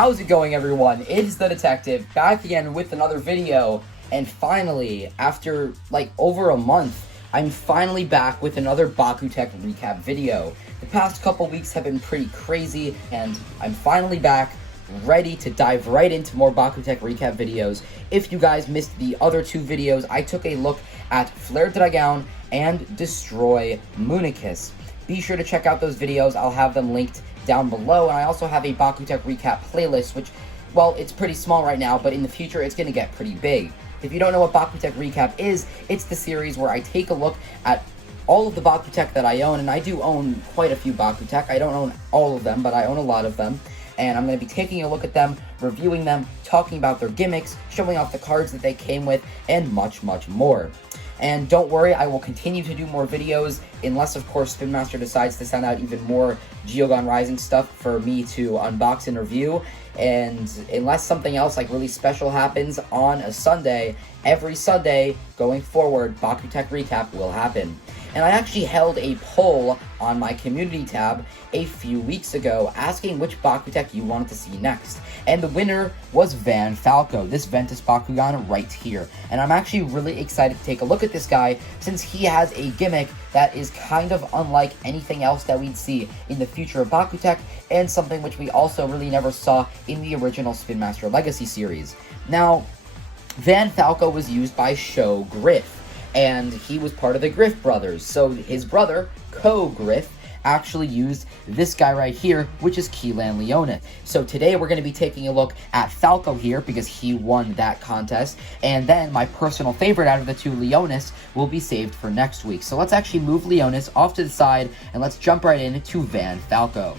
How's it going, everyone? It's the Detective, back again with another video, and finally, after like over a month, I'm finally back with another BakuTech Recap video. The past couple weeks have been pretty crazy, and I'm finally back, ready to dive right into more BakuTech Recap videos. If you guys missed the other two videos, I took a look at Flare Dragon and Destroy Moonicus. Be sure to check out those videos. I'll have them linked down below, and I also have a BakuTech Recap playlist, which, well, it's pretty small right now, but in the future it's going to get pretty big. If you don't know what BakuTech Recap is, it's the series where I take a look at all of the BakuTech that I own, and I do own quite a few BakuTech. I don't own all of them, but I own a lot of them, and I'm going to be taking a look at them, reviewing them, talking about their gimmicks, showing off the cards that they came with, and much, much more. And don't worry, I will continue to do more videos, unless, of course, Spin Master decides to send out even more Geogon Rising stuff for me to unbox and review. And unless something else, like, really special happens on a Sunday, every Sunday going forward, BakuTech Recap will happen. And I actually held a poll on my community tab a few weeks ago asking which BakuTech you wanted to see next. And the winner was Van Falco, this Ventus Bakugan right here. And I'm actually really excited to take a look at this guy since he has a gimmick that is kind of unlike anything else that we'd see in the future of BakuTech, and something which we also really never saw in the original Spin Master Legacy series. Now, Van Falco was used by Sho Grif, and he was part of the Grif brothers. So his brother, Sho Grif, actually used this guy right here, which is Keelan Leonis. So today we're going to be taking a look at Falco here because he won that contest, and then my personal favorite out of the two, Leonis, will be saved for next week. So let's actually move Leonis off to the side and let's jump right into Van Falco.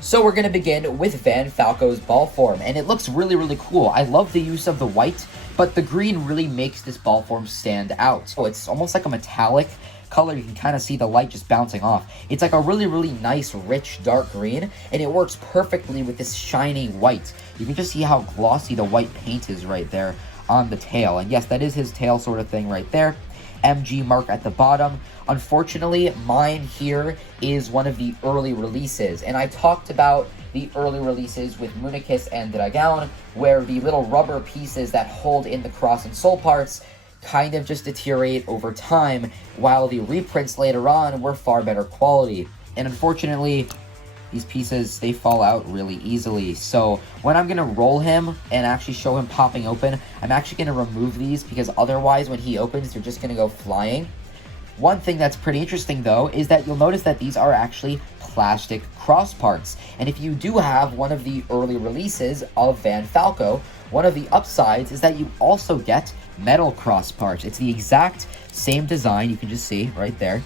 So we're going to begin with Van Falco's ball form, and it looks really, really cool. I love the use of the white, but the green really makes this ball form stand out. So it's almost like a metallic color. You can kind of see the light just bouncing off. It's like a really, really nice, rich, dark green, and it works perfectly with this shiny white. You can just see how glossy the white paint is right there on the tail. And yes, that is his tail sort of thing right there. MG mark at the bottom. Unfortunately, mine here is one of the early releases, and I talked about the early releases with Moonicus and Dragon, where the little rubber pieces that hold in the cross and soul parts kind of just deteriorate over time, while the reprints later on were far better quality. And unfortunately, these pieces, they fall out really easily. So when I'm going to roll him and actually show him popping open, I'm actually going to remove these, because otherwise when he opens, they're just going to go flying. One thing that's pretty interesting, though, is that you'll notice that these are actually plastic cross parts. And if you do have one of the early releases of Van Falco, one of the upsides is that you also get metal cross parts. It's the exact same design. You can just see right there.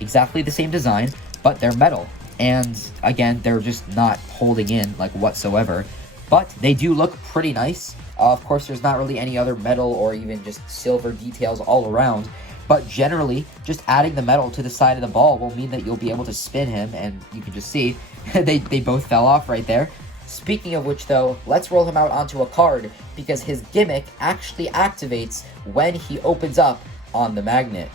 Exactly the same design, but they're metal. And again, they're just not holding in like whatsoever. But they do look pretty nice. Of course, there's not really any other metal or even just silver details all around. But generally, just adding the metal to the side of the ball will mean that you'll be able to spin him, and you can just see they both fell off right there. Speaking of which, though, let's roll him out onto a card, because his gimmick actually activates when he opens up on the magnet.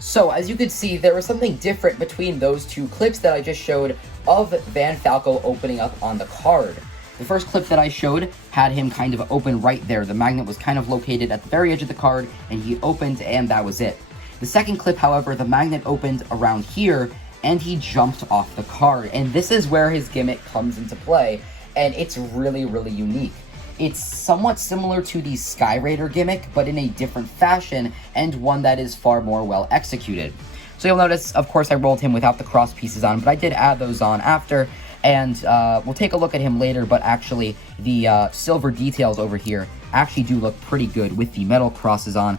So, as you can see, there was something different between those two clips that I just showed of Van Falco opening up on the card. The first clip that I showed had him kind of open right there. The magnet was kind of located at the very edge of the card, and he opened, and that was it. The second clip, however, the magnet opened around here, and he jumped off the card. And this is where his gimmick comes into play, and it's really, really unique. It's somewhat similar to the Sky Raider gimmick, but in a different fashion, and one that is far more well executed. So you'll notice, of course, I rolled him without the cross pieces on, but I did add those on after, and we'll take a look at him later, but actually, the silver details over here actually do look pretty good with the metal crosses on.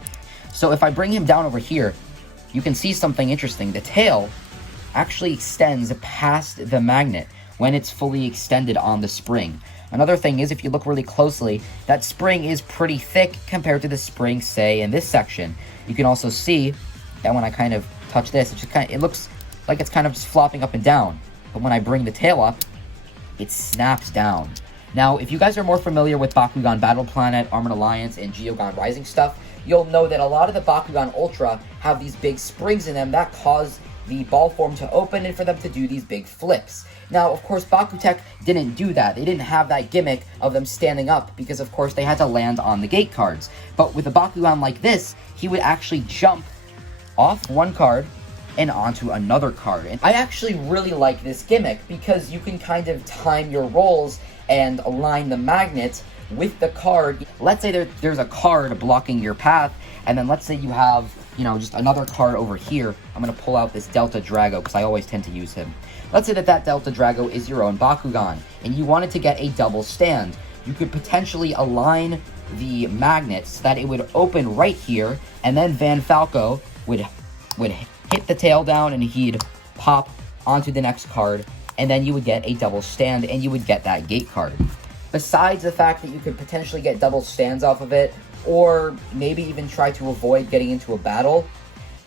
So if I bring him down over here, you can see something interesting. The tail actually extends past the magnet when it's fully extended on the spring. Another thing is, if you look really closely, that spring is pretty thick compared to the spring, say, in this section. You can also see that when I kind of touch this, it looks like it's kind of just flopping up and down. But when I bring the tail up, it snaps down. Now, if you guys are more familiar with Bakugan Battle Planet, Armored Alliance, and Geogon Rising stuff, you'll know that a lot of the Bakugan Ultra have these big springs in them that cause the ball form to open and for them to do these big flips. Now, of course, BakuTech didn't do that. They didn't have that gimmick of them standing up because, of course, they had to land on the gate cards. But with a Bakugan like this, he would actually jump off one card and onto another card. And I actually really like this gimmick because you can kind of time your rolls and align the magnet with the card. Let's say there's a card blocking your path, and then let's say you have, just another card over here. I'm going to pull out this Delta Drago because I always tend to use him. Let's say that Delta Drago is your own Bakugan, and you wanted to get a double stand. You could potentially align the magnet so that it would open right here, and then Van Falco would hit the tail down, and he'd pop onto the next card, and then you would get a double stand, and you would get that gate card. Besides the fact that you could potentially get double stands off of it, or maybe even try to avoid getting into a battle,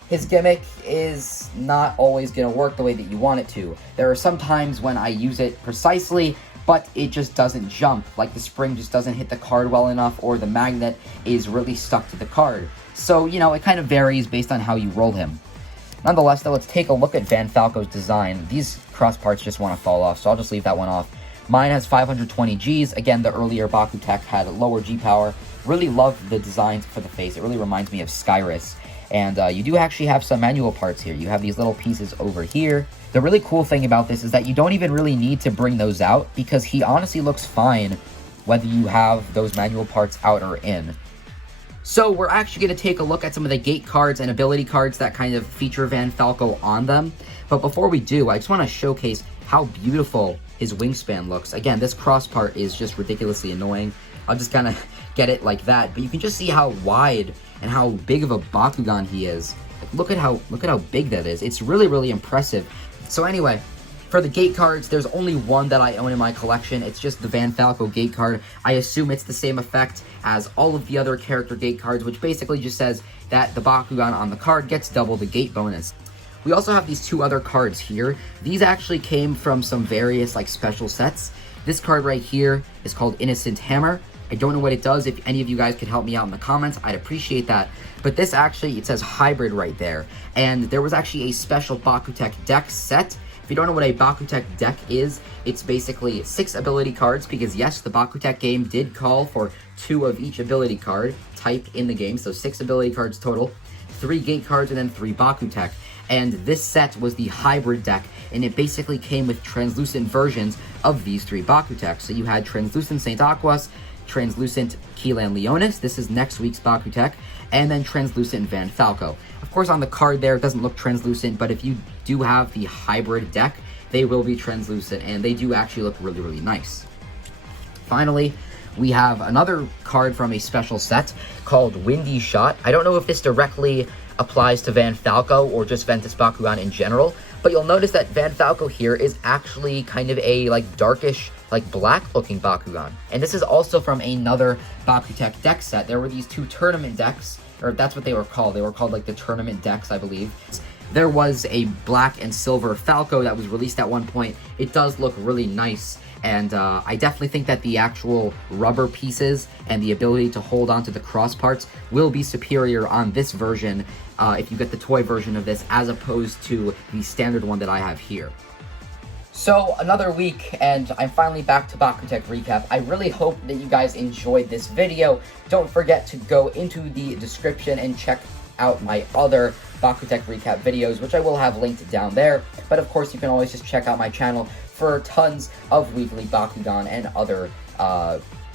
his gimmick is not always going to work the way that you want it to. There are some times when I use it precisely, but it just doesn't jump, like the spring just doesn't hit the card well enough, or the magnet is really stuck to the card. So, it kind of varies based on how you roll him. Nonetheless, though, let's take a look at Van Falco's design. These cross parts just want to fall off, so I'll just leave that one off. Mine has 520 Gs. Again, the earlier BakuTech had lower G power. Really love the designs for the face. It really reminds me of Skyrus. And you do actually have some manual parts here. You have these little pieces over here. The really cool thing about this is that you don't even really need to bring those out, because he honestly looks fine whether you have those manual parts out or in. So we're actually going to take a look at some of the gate cards and ability cards that kind of feature Van Falco on them. But before we do, I just want to showcase how beautiful his wingspan looks. Again, this cross part is just ridiculously annoying. I'll just kind of get it like that. But you can just see how wide and how big of a Bakugan he is. Look at how big that is. It's really, really impressive. So anyway, for the gate cards, there's only one that I own in my collection. It's just the Van Falco gate card. I assume it's the same effect as all of the other character gate cards, which basically just says that the Bakugan on the card gets double the gate bonus. We also have these two other cards here. These actually came from some various special sets. This card right here is called Innocent Hammer. I don't know what it does. If any of you guys could help me out in the comments, I'd appreciate that. But this actually, it says hybrid right there. And there was actually a special BakuTech deck set. If you don't know what a BakuTech deck is, it's basically 6 ability cards, because yes, the BakuTech game did call for 2 of each ability card type in the game, so 6 ability cards total, 3 gate cards, and then 3 BakuTech. And this set was the hybrid deck, and it basically came with translucent versions of these 3 BakuTechs. So you had Translucent St. Aquas, Translucent Keelan Leonis, this is next week's BakuTech, and then Translucent Van Falco. Of course, on the card there, it doesn't look translucent, but if you do have the hybrid deck, they will be translucent, and they do actually look really, really nice. Finally, we have another card from a special set called Windy Shot. I don't know if this directly applies to Van Falco or just Ventus Bakugan in general, but you'll notice that Van Falco here is actually kind of a darkish, black looking Bakugan. And this is also from another BakuTech deck set. There were these 2 tournament decks, or that's what they were called. They were called the tournament decks, I believe. There was a black and silver Falco that was released at one point. It does look really nice, and I definitely think that the actual rubber pieces and the ability to hold onto the cross parts will be superior on this version if you get the toy version of this, as opposed to the standard one that I have here. So, another week, and I'm finally back to BakuTech Recap. I really hope that you guys enjoyed this video. Don't forget to go into the description and check out my other BakuTech Recap videos, which I will have linked down there. But of course, you can always just check out my channel for tons of weekly Bakugan and other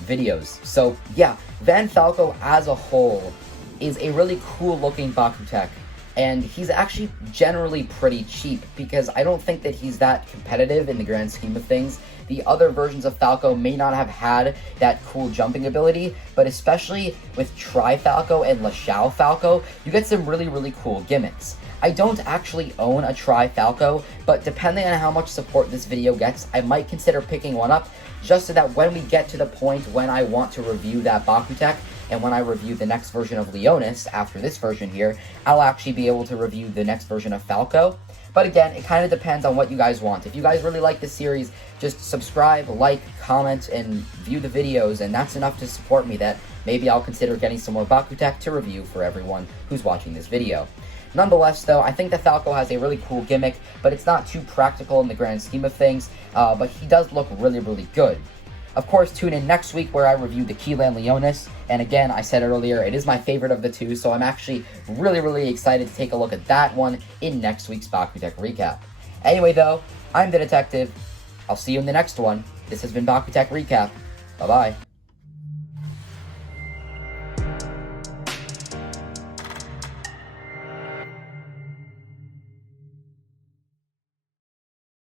videos. So, yeah, Van Falco as a whole is a really cool looking BakuTech. And he's actually generally pretty cheap, because I don't think that he's that competitive in the grand scheme of things. The other versions of Falco may not have had that cool jumping ability, but especially with Tri-Falco and LaShao Falco, you get some really, really cool gimmicks. I don't actually own a Tri-Falco, but depending on how much support this video gets, I might consider picking one up, just so that when we get to the point when I want to review that BakuTech, and when I review the next version of Leonis after this version here, I'll actually be able to review the next version of Falco. But again, it kind of depends on what you guys want. If you guys really like this series, just subscribe, like, comment, and view the videos, and that's enough to support me that maybe I'll consider getting some more BakuTech to review for everyone who's watching this video. Nonetheless, though, I think the Falco has a really cool gimmick, but it's not too practical in the grand scheme of things, but he does look really, really good. Of course, tune in next week where I review the Keelan Leonis, and again, I said earlier, it is my favorite of the two, so I'm actually really, really excited to take a look at that one in next week's BakuTech Recap. Anyway, though, I'm the Detective. I'll see you in the next one. This has been BakuTech Recap. Bye-bye.